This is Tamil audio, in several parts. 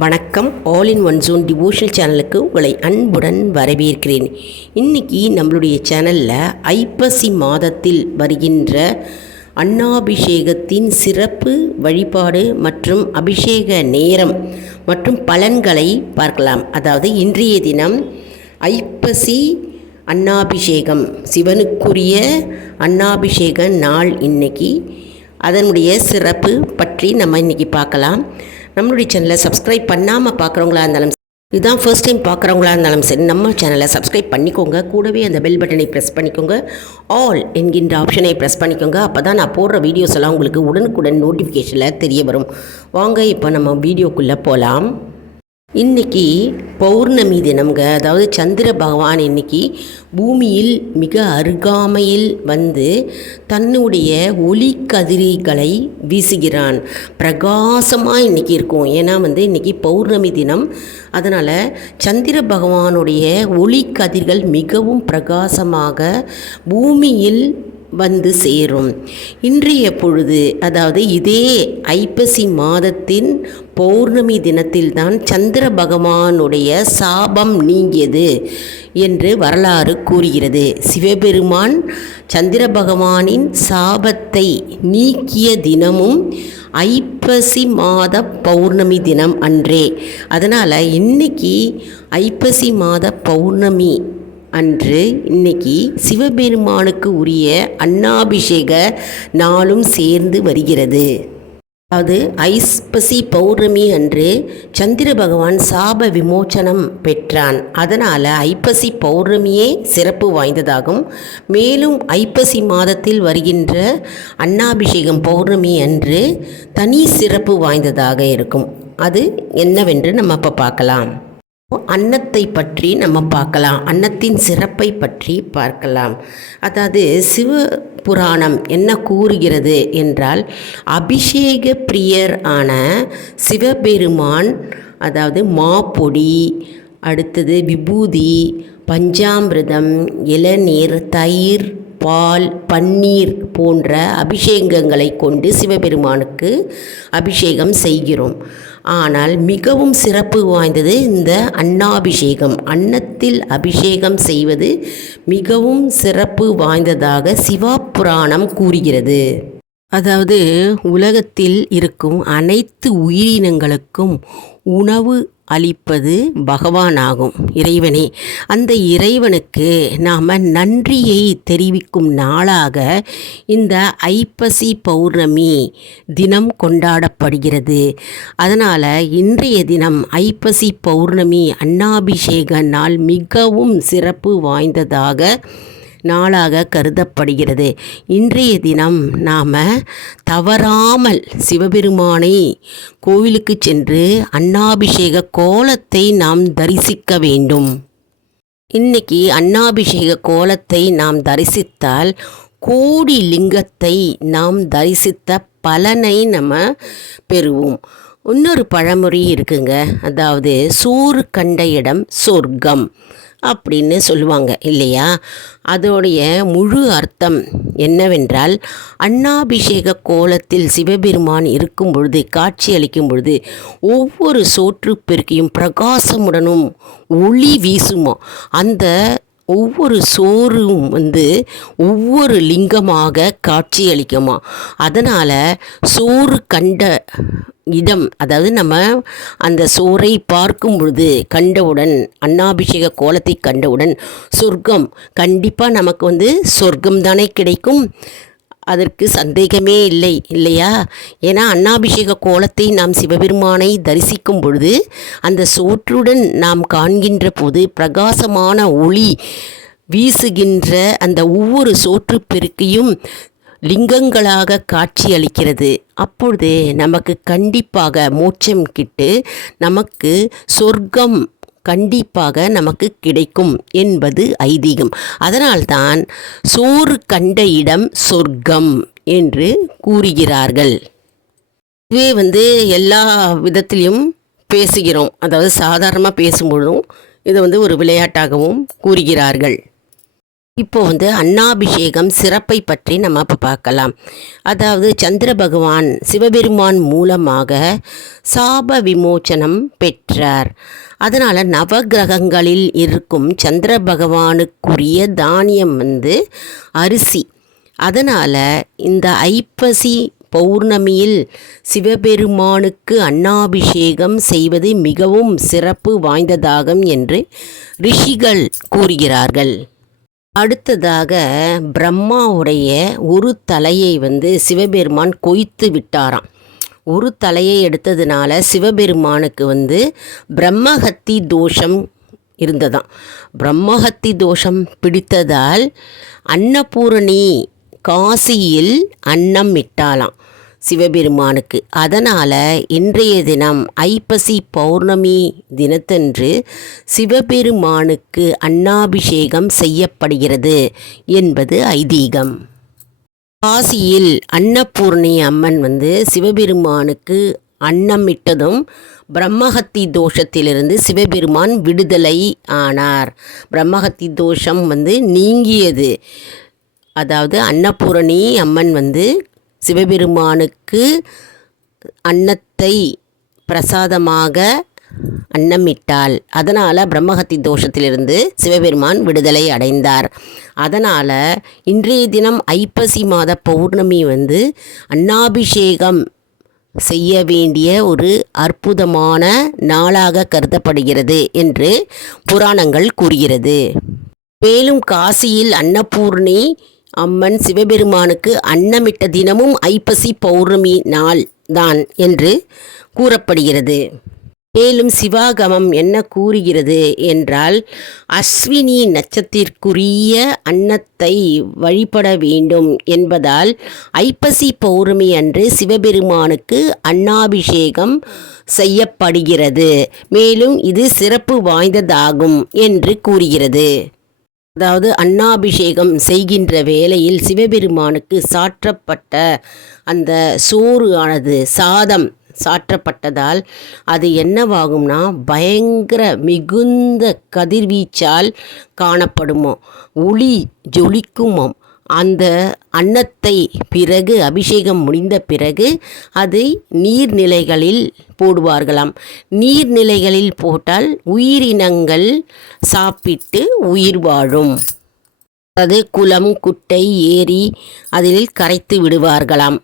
வணக்கம். All in one zone devotional சேனலுக்கு உங்களை அன்புடன் வரவேற்கிறேன். இன்னைக்கு நம்மளுடைய சேனலில் ஐப்பசி மாதத்தில் வருகின்ற அன்னாபிஷேகத்தின் சிறப்பு வழிபாடு மற்றும் அபிஷேக நேரம் மற்றும் பலன்களை பார்க்கலாம். அதாவது இன்றைய தினம் ஐப்பசி அன்னாபிஷேகம் சிவனுக்குரிய அன்னாபிஷேக நாள் இன்னைக்கு. அதனுடைய சிறப்பு பற்றி நம்ம இன்றைக்கி பார்க்கலாம். நம்மளுடைய சேனலை சப்ஸ்கிரைப் பண்ணாமல் பார்க்குறவங்களா இருந்தாலும் சரி, இதுதான் ஃபர்ஸ்ட் டைம் பார்க்குறவங்களா இருந்தாலும் சரி நம்ம சேனலை சப்ஸ்கிரைப் பண்ணிக்கோங்க. கூடவே அந்த பெல் பட்டனை ப்ரெஸ் பண்ணிக்கோங்க. ஆல் என்கின்ற ஆப்ஷனை ப்ரெஸ் பண்ணிக்கோங்க. அப்போ தான் நான் போடுற வீடியோஸ் எல்லாம் உங்களுக்கு உடனுக்குடன் நோட்டிஃபிகேஷனில் தெரிய வரும். வாங்க இப்போ நம்ம வீடியோக்குள்ளே போகலாம் இன்னைக்கு பௌர்ணமி தினம்ங்க. அதாவது சந்திர பகவான் இன்னைக்கு பூமியில் மிக அருகாமையில் வந்து தன்னுடைய ஒளி கதிரிகளை வீசுகிறான். பிரகாசமாக இன்னைக்கு இருக்கும். ஏன்னா வந்து இன்னைக்கு பௌர்ணமி தினம். அதனால் சந்திர பகவானுடைய ஒளி கதிர்கள் மிகவும் பிரகாசமாக பூமியில் வந்து சேரும். இன்றைய பொழுது அதாவது இதே ஐப்பசி மாதத்தின் பௌர்ணமி தினத்தில்தான் சந்திர பகவானுடைய சாபம் நீங்கியது என்று வரலாறு கூறுகிறது. சிவபெருமான் சந்திர பகவானின் சாபத்தை நீக்கிய தினமும் ஐப்பசி மாத பௌர்ணமி தினம் அன்றே. அதனால் இன்னைக்கு ஐப்பசி மாத பௌர்ணமி அன்று இன்னைக்கு சிவபெருமானுக்கு உரிய அன்னாபிஷேக நாளும் சேர்ந்து வருகிறது. அதாவது ஐஸ்பசி பௌர்ணமி அன்று சந்திர பகவான் சாப விமோச்சனம் பெற்றான். அதனால் ஐப்பசி பௌர்ணமியே சிறப்பு வாய்ந்ததாகும். மேலும் ஐப்பசி மாதத்தில் வருகின்ற அன்னாபிஷேகம் பௌர்ணமி அன்று தனி சிறப்பு வாய்ந்ததாக இருக்கும். அது என்னவென்று நம்ம இப்போ பார்க்கலாம். அன்னத்தை பற்றி நம்ம பார்க்கலாம். அன்னத்தின் சிறப்பை பற்றி பார்க்கலாம். அதாவது சிவ புராணம் என்ன கூறுகிறது என்றால் அபிஷேக பிரியர் ஆன சிவபெருமான் அதாவது மாப்பொடி அடுத்தது விபூதி பஞ்சாமிரதம் இளநீர் தயிர் பால் பன்னீர் போன்ற அபிஷேகங்களை கொண்டு சிவபெருமானுக்கு அபிஷேகம் செய்கிறோம். ஆனால் மிகவும் சிறப்பு வாய்ந்தது இந்த அன்னாபிஷேகம். அன்னத்தில் அபிஷேகம் செய்வது மிகவும் சிறப்பு வாய்ந்ததாக சிவபுராணம் கூறுகிறது. அதாவது உலகத்தில் இருக்கும் அனைத்து உயிரினங்களுக்கும் உணவு அளிப்பது பகவானாகும். இறைவனே அந்த இறைவனுக்கு நாம் நன்றியை தெரிவிக்கும் நாளாக இந்த ஐப்பசி பௌர்ணமி தினம் கொண்டாடப்படுகிறது. அதனால் இன்றைய தினம் ஐப்பசி பௌர்ணமி அன்னாபிஷேக நாள் மிகவும் சிறப்பு வாய்ந்ததாக நாளாக கருதப்படுகிறது. இன்றைய தினம் நாம் தவறாமல் சிவபெருமானை கோவிலுக்கு சென்று அன்னாபிஷேக கோலத்தை நாம் தரிசிக்க வேண்டும். இன்னைக்கு அன்னாபிஷேக கோலத்தை நாம் தரிசித்தால் கோடி லிங்கத்தை நாம் தரிசித்த பலனை நம்ம பெறுவோம். இன்னொரு பழமொழி இருக்குங்க. அதாவது சோறு கண்ட இடம் சொர்க்கம். அப்படின்னு சொல்லுவாங்க இல்லையா? அதோடைய முழு அர்த்தம் என்னவென்றால் அண்ணாபிஷேக கோலத்தில் சிவபெருமான் இருக்கும் பொழுது காட்சி அளிக்கும் பொழுது ஒவ்வொரு சோற்று பெருக்கியும் பிரகாசமுடனும் ஒளி வீசுமா? அந்த ஒவ்வொரு சோறும் வந்து ஒவ்வொரு லிங்கமாக காட்சியளிக்குமா அதனால் சோறு கண்ட இடம் அதாவது நம்ம அந்த சோறை பார்க்கும் பொழுது கண்டவுடன் அன்னாபிஷேக கோலத்தை கண்டவுடன் சொர்க்கம். கண்டிப்பாக நமக்கு வந்து சொர்க்கம் தானே கிடைக்கும். அதற்கு சந்தேகமே இல்லை இல்லையா? ஏன்னா அன்னாபிஷேக கோலத்தை நாம் சிவபெருமானை தரிசிக்கும் பொழுது அந்த சோற்றுடன் நாம் காண்கின்ற போது பிரகாசமான ஒளி வீசுகின்ற அந்த ஒவ்வொரு சோற்று பெருக்கையும் லிங்கங்களாக காட்சி அளிக்கிறது. அப்பொழுது நமக்கு கண்டிப்பாக மோட்சம் கிட்டு நமக்கு சொர்க்கம் கண்டிப்பாக நமக்கு கிடைக்கும் என்பது ஐதீகம். அதனால்தான் சோறு கண்ட இடம் சொர்க்கம் என்று கூறுகிறார்கள். இதுவே வந்து எல்லா விதத்திலையும் பேசுகிறோம். அதாவது சாதாரணமாக பேசும்பொழுதும் இதை வந்து ஒரு விளையாட்டாகவும் கூறுகிறார்கள். இப்போ வந்து அன்னாபிஷேகம் சிறப்பை பற்றி நம்ம இப்போ பார்க்கலாம். அதாவது சந்திர பகவான் சிவபெருமான் மூலமாக சாப விமோச்சனம் பெற்றார். அதனால் நவகிரகங்களில் இருக்கும் சந்திர பகவானுக்குரிய தானியம் வந்து அரிசி. அதனால் இந்த ஐப்பசி பௌர்ணமியில் சிவபெருமானுக்கு அன்னாபிஷேகம் செய்வது மிகவும் சிறப்பு வாய்ந்ததாகும் என்று ரிஷிகள் கூறுகிறார்கள். அடுத்ததாக பிரம்மாவுடைய ஒரு தலையை வந்து சிவபெருமான் கொய்த்து விட்டாராம். ஒரு தலையை எடுத்ததுனால சிவபெருமானுக்கு வந்து பிரம்மஹத்தி தோஷம் இருந்ததாம். பிரம்மஹத்தி தோஷம் பிடித்ததால் அன்னபூரணி காசியில் அன்னம் இட்டாலாம் சிவபெருமானுக்கு. அதனால் இன்றைய தினம் ஐப்பசி பௌர்ணமி தினத்தன்று சிவபெருமானுக்கு அன்னாபிஷேகம் செய்யப்படுகிறது என்பது ஐதீகம். காசியில் அன்னபூர்ணி அம்மன் வந்து சிவபெருமானுக்கு அன்னமிட்டதும் பிரம்மஹத்தி தோஷத்திலிருந்து சிவபெருமான் விடுதலை ஆனார். பிரம்மஹத்தி தோஷம் வந்து நீங்கியது. அதாவது அன்னபூரணி அம்மன் வந்து சிவபெருமானுக்கு அன்னத்தை பிரசாதமாக அன்னமிட்டாள். அதனால் பிரம்மஹத்தி தோஷத்திலிருந்து சிவபெருமான் விடுதலை அடைந்தார். அதனால் இன்றைய தினம் ஐப்பசி மாத பௌர்ணமி வந்து அன்னாபிஷேகம் செய்ய வேண்டிய ஒரு அற்புதமான நாளாக கருதப்படுகிறது என்று புராணங்கள் கூறுகிறது. மேலும் காசியில் அன்னபூர்ணி அம்மன் சிவபெருமானுக்கு அன்னமிட்ட தினமும் ஐப்பசி பௌர்ணமி நாள் தான் என்று கூறப்படுகிறது. மேலும் சிவாகமம் என்ன கூறுகிறது என்றால் அஸ்வினி நட்சத்திற்குரிய அன்னத்தை வழிபட வேண்டும் என்பதால் ஐப்பசி பௌர்ணமி அன்று சிவபெருமானுக்கு அன்னாபிஷேகம் செய்யப்படுகிறது. மேலும் இது சிறப்பு வாய்ந்ததாகும் என்று கூறுகிறது. அதாவது அன்னாபிஷேகம் செய்கின்ற வேளையில் சிவபெருமானுக்கு சாற்றப்பட்ட அந்த சோறு ஆனது சாதம் சாற்றப்பட்டதால் அது என்னவாகும்னா பயங்கர மிகுந்த கதிர்வீச்சால் காணப்படுமோ ஒளி ஜொலிக்குமாம். அந்த அன்னத்தை பிறகு அபிஷேகம் முடிந்த பிறகு அதை நீர்நிலைகளில் போடுவார்களாம். நீர்நிலைகளில் போட்டால் உயிரினங்கள் சாப்பிட்டு உயிர் வாழும். அது குளம் குட்டை ஏரி அதில் கரைத்து விடுவார்களாம்.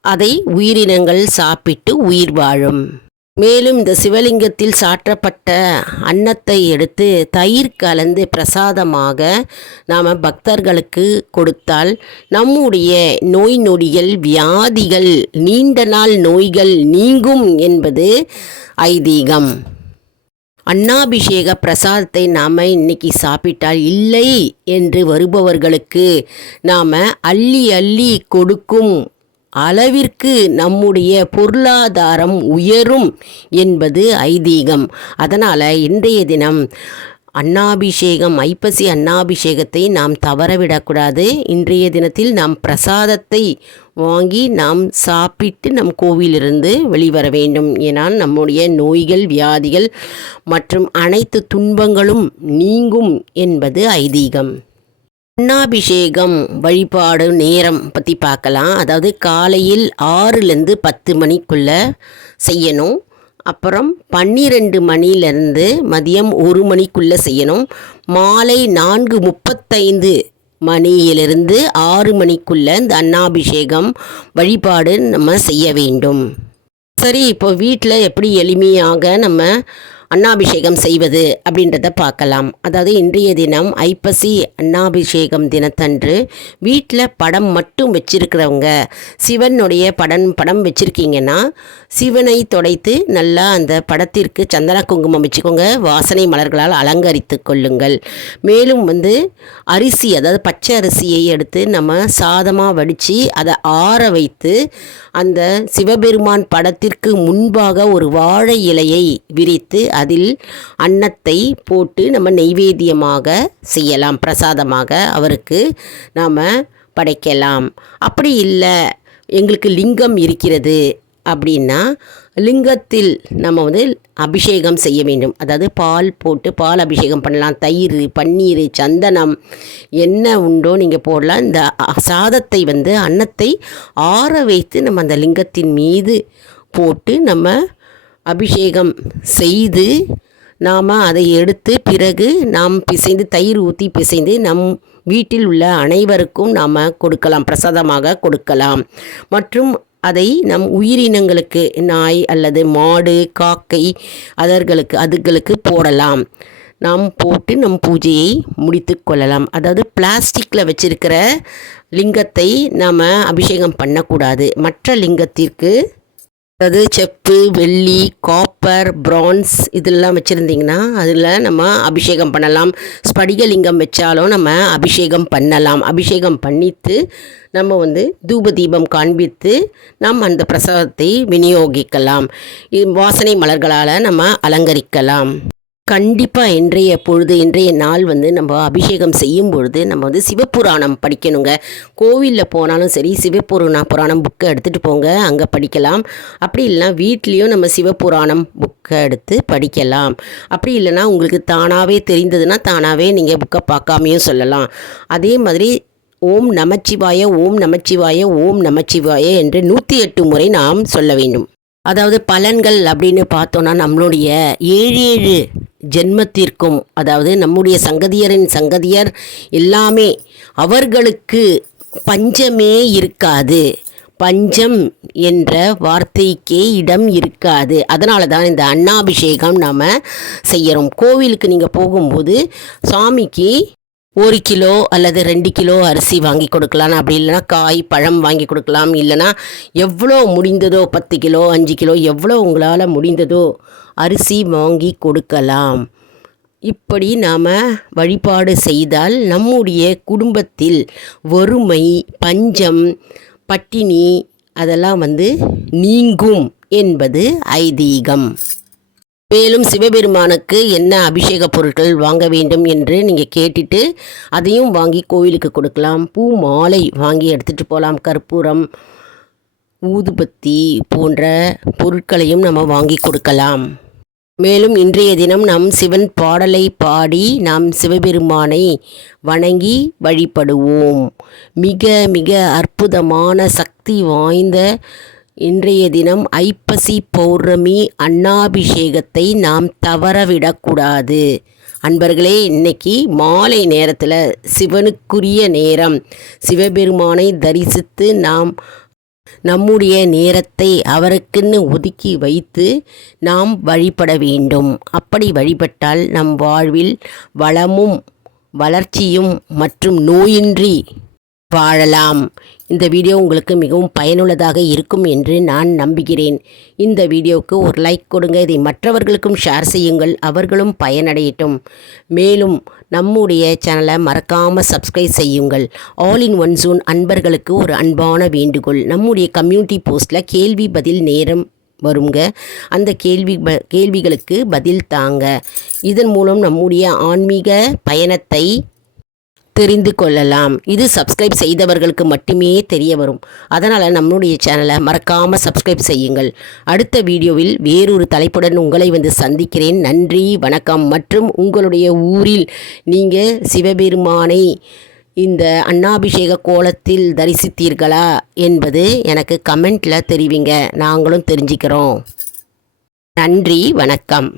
அதை உயிரினங்கள் சாப்பிட்டு உயிர் வாழும். மேலும் இந்த சிவலிங்கத்தில் சாற்றப்பட்ட அன்னத்தை எடுத்து தயிர் கலந்து பிரசாதமாக நாம் பக்தர்களுக்கு கொடுத்தால் நம்முடைய நோய் நொடிகள் வியாதிகள் நீண்ட நாள் நோய்கள் நீங்கும் என்பது ஐதீகம். அன்னாபிஷேக பிரசாதத்தை நாம் இன்னைக்கு சாப்பிட்டால் இல்லை என்று வருபவர்களுக்கு நாம் அள்ளி அள்ளி கொடுக்கும் அளவிற்கு நம்முடைய பொருளாதாரம் உயரும் என்பது ஐதீகம். அதனால் இன்றைய தினம் அன்னாபிஷேகம் ஐப்பசி அன்னாபிஷேகத்தை நாம் தவறவிடக்கூடாது. இன்றைய தினத்தில் நாம் பிரசாதத்தை வாங்கி நாம் சாப்பிட்டு நம் கோவிலிருந்து வெளிவர வேண்டும். ஏனால் நம்முடைய நோய்கள் வியாதிகள் மற்றும் அனைத்து துன்பங்களும் நீங்கும் என்பது ஐதீகம். அன்னாபிஷேகம் வழிபாடு நேரம் பற்றி பார்க்கலாம். அதாவது காலையில் ஆறுலேருந்து பத்து மணிக்குள்ளே செய்யணும். அப்புறம் பன்னிரெண்டு மணிலேருந்து மதியம் ஒரு மணிக்குள்ளே செய்யணும். மாலை நான்கு முப்பத்தைந்து மணியிலிருந்து ஆறு மணிக்குள்ளே இந்த அன்னாபிஷேகம் வழிபாடு நம்ம செய்ய வேண்டும். சரி இப்போ வீட்டில் எப்படி எளிமையாக நம்ம அன்னாபிஷேகம் செய்வது அப்படின்றத பார்க்கலாம். அதாவது இன்றைய தினம் ஐப்பசி அன்னாபிஷேகம் தினத்தன்று வீட்டில் படம் மட்டும் வச்சிருக்கிறவங்க சிவனுடைய படம் படம் வச்சுருக்கீங்கன்னா சிவனை தொடைத்து நல்லா அந்த படத்திற்கு சந்தன குங்குமம் வச்சுக்கோங்க. வாசனை மலர்களால் அலங்கரித்து கொள்ளுங்கள். மேலும் வந்து அரிசி அதாவது பச்சை அரிசியை எடுத்து நம்ம சாதமாக வடித்து அதை ஆற வைத்து அந்த சிவபெருமான் படத்திற்கு முன்பாக ஒரு வாழை இலையை விரித்து அதில் அன்னத்தை போட்டு நம்ம நெய்வேத்தியமாக செய்யலாம் பிரசாதமாக அவருக்கு நாம் படைக்கலாம். அப்படி இல்லை எங்களுக்கு லிங்கம் இருக்கிறது அப்படின்னா லிங்கத்தில் நம்ம வந்து அபிஷேகம் செய்ய வேண்டும். அதாவது பால் போட்டு பால் அபிஷேகம் பண்ணலாம். தயிர் பன்னீர் சந்தனம் என்ன உண்டோ நீங்கள் போடலாம். இந்த சாதத்தை வந்து அன்னத்தை ஆற வைத்து நம்ம அந்த லிங்கத்தின் மீது போட்டு நம்ம அபிஷேகம் செய்து நாம் அதை எடுத்து பிறகு நாம் பிசைந்து தயிர் ஊற்றி பிசைந்து நம் வீட்டில் உள்ள அனைவருக்கும் நாம் கொடுக்கலாம் பிரசாதமாக கொடுக்கலாம். மற்றும் அதை நம் உயிரினங்களுக்கு நாய் அல்லது மாடு காக்கை அதர்களுக்கு அதுகளுக்கு போடலாம். நாம் போட்டு நம் பூஜையை முடித்து கொள்ளலாம். அதாவது பிளாஸ்டிக்கில் வச்சிருக்கிற லிங்கத்தை நாம் அபிஷேகம் பண்ணக்கூடாது. மற்ற லிங்கத்திற்கு அதாவது செப்பு வெள்ளி காப்பர் பிரான்ஸ் இதெல்லாம் வச்சுருந்திங்கன்னா அதில் நம்ம அபிஷேகம் பண்ணலாம். ஸ்படிகலிங்கம் வச்சாலும் நம்ம அபிஷேகம் பண்ணலாம். அபிஷேகம் பண்ணித்து நம்ம வந்து தூப தீபம் காண்பித்து நாம் அந்த பிரசாதத்தை விநியோகிக்கலாம். இது வாசனை மலர்களால் நம்ம அலங்கரிக்கலாம். கண்டிப்பாக இன்றைய பொழுது இன்றைய நாள் வந்து நம்ம அபிஷேகம் செய்யும் பொழுது நம்ம வந்து சிவபுராணம் படிக்கணுங்க. கோவிலில் போனாலும் சரி சிவபுராண புராணம் புக்கை எடுத்துகிட்டு போங்க அங்கே படிக்கலாம். அப்படி இல்லைனா வீட்லேயும் நம்ம சிவபுராணம் புக்கை எடுத்து படிக்கலாம். அப்படி இல்லைனா உங்களுக்கு தானாகவே தெரிந்ததுன்னா தானாகவே நீங்கள் புக்கை பார்க்காமையும் சொல்லலாம். அதே மாதிரி ஓம் நமச்சிவாய ஓம் நமச்சிவாய ஓம் நமச்சிவாய என்று நூற்றி எட்டு முறை நாம் சொல்ல வேண்டும். அதாவது பலன்கள் அப்படின்னு பார்த்தோன்னா நம்மளுடைய ஏழு ஏழு ஜென்மத்திற்கும் அதாவது நம்முடைய சங்கதியரின் சங்கதியர் எல்லாமே அவர்களுக்கு பஞ்சமே இருக்காது. பஞ்சம் என்ற வார்த்தைக்கே இடம் இருக்காது. அதனால தான் இந்த அன்னாபிஷேகம் நாம் செய்கிறோம் கோவிலுக்கு நீங்கள் போகும்போது சாமிக்கு ஒரு கிலோ அல்லது ரெண்டு கிலோ அரிசி வாங்கி கொடுக்கலாம். அப்படி இல்லைன்னா காய் பழம் வாங்கி கொடுக்கலாம். இல்லைன்னா எவ்வளோ முடிந்ததோ பத்து கிலோ அஞ்சு கிலோ எவ்வளோ உங்களால் முடிந்ததோ அரிசி வாங்கி கொடுக்கலாம். இப்படி நாம் வழிபாடு செய்தால் நம்முடைய குடும்பத்தில் வறுமை பஞ்சம் பட்டினி அதெல்லாம் வந்து நீங்கும் என்பது ஐதீகம். மேலும் சிவபெருமானுக்கு என்ன அபிஷேக பொருட்கள் வாங்க வேண்டும் என்று நீங்கள் கேட்டுட்டு அதையும் வாங்கி கோவிலுக்கு கொடுக்கலாம். பூ மாலை வாங்கி எடுத்துகிட்டு போகலாம் கற்பூரம் ஊதுபத்தி போன்ற பொருட்களையும் நம்ம வாங்கி கொடுக்கலாம். மேலும் இன்றைய தினம் நாம் சிவன் பாடலை பாடி நாம் சிவபெருமானை வணங்கி வழிபடுவோம். மிக மிக அற்புதமான சக்தி வாய்ந்த இன்றைய தினம் ஐப்பசி பௌர்ணமி அன்னாபிஷேகத்தை நாம் தவறவிடக்கூடாது. அன்பர்களே இன்னைக்கு மாலை நேரத்தில் சிவனுக்குரிய நேரம். சிவபெருமானை தரிசித்து நாம் நம்முடைய நேரத்தை அவருக்குன்னு ஒதுக்கி வைத்து நாம் வழிபட வேண்டும். அப்படி வழிபட்டால் நம் வாழ்வில் வளமும் வளர்ச்சியும் மற்றும் நோயின்றி வாழலாம். இந்த வீடியோ உங்களுக்கு மிகவும் பயனுள்ளதாக இருக்கும் என்று நான் நம்புகிறேன். இந்த வீடியோவுக்கு ஒரு லைக் கொடுங்க. இதை மற்றவர்களுக்கும் ஷேர் செய்யுங்கள். அவர்களும் பயனடையட்டும். மேலும் நம்முடைய சேனலை மறக்காமல் சப்ஸ்கிரைப் செய்யுங்கள். ஆல் இன் ஒன் ஜூன் அன்பர்களுக்கு ஒரு அன்பான வேண்டுகோள். நம்முடைய கம்யூனிட்டி போஸ்ட்டில் கேள்வி பதில் நேரம் வருங்க. அந்த கேள்வி ப கேள்விகளுக்கு பதில் தாங்க. இதன் மூலம் நம்முடைய ஆன்மீக பயணத்தை தெரிந்து கொள்ளலாம். இது சப்ஸ்கிரைப் செய்தவர்களுக்கு மட்டுமே தெரிய வரும். அதனால் நம்மளுடைய சேனலை மறக்காமல் சப்ஸ்கிரைப் செய்யுங்கள். அடுத்த வீடியோவில் வேறொரு தலைப்புடன் உங்களை வந்து சந்திக்கிறேன். நன்றி வணக்கம். மற்றும் உங்களுடைய ஊரில் நீங்கள் சிவபெருமானை இந்த அன்னாபிஷேக கோலத்தில் தரிசித்தீர்களா என்பது எனக்கு கமெண்ட்டில் தெரிவிங்க. நாங்களும் தெரிஞ்சுக்கிறோம். நன்றி வணக்கம்.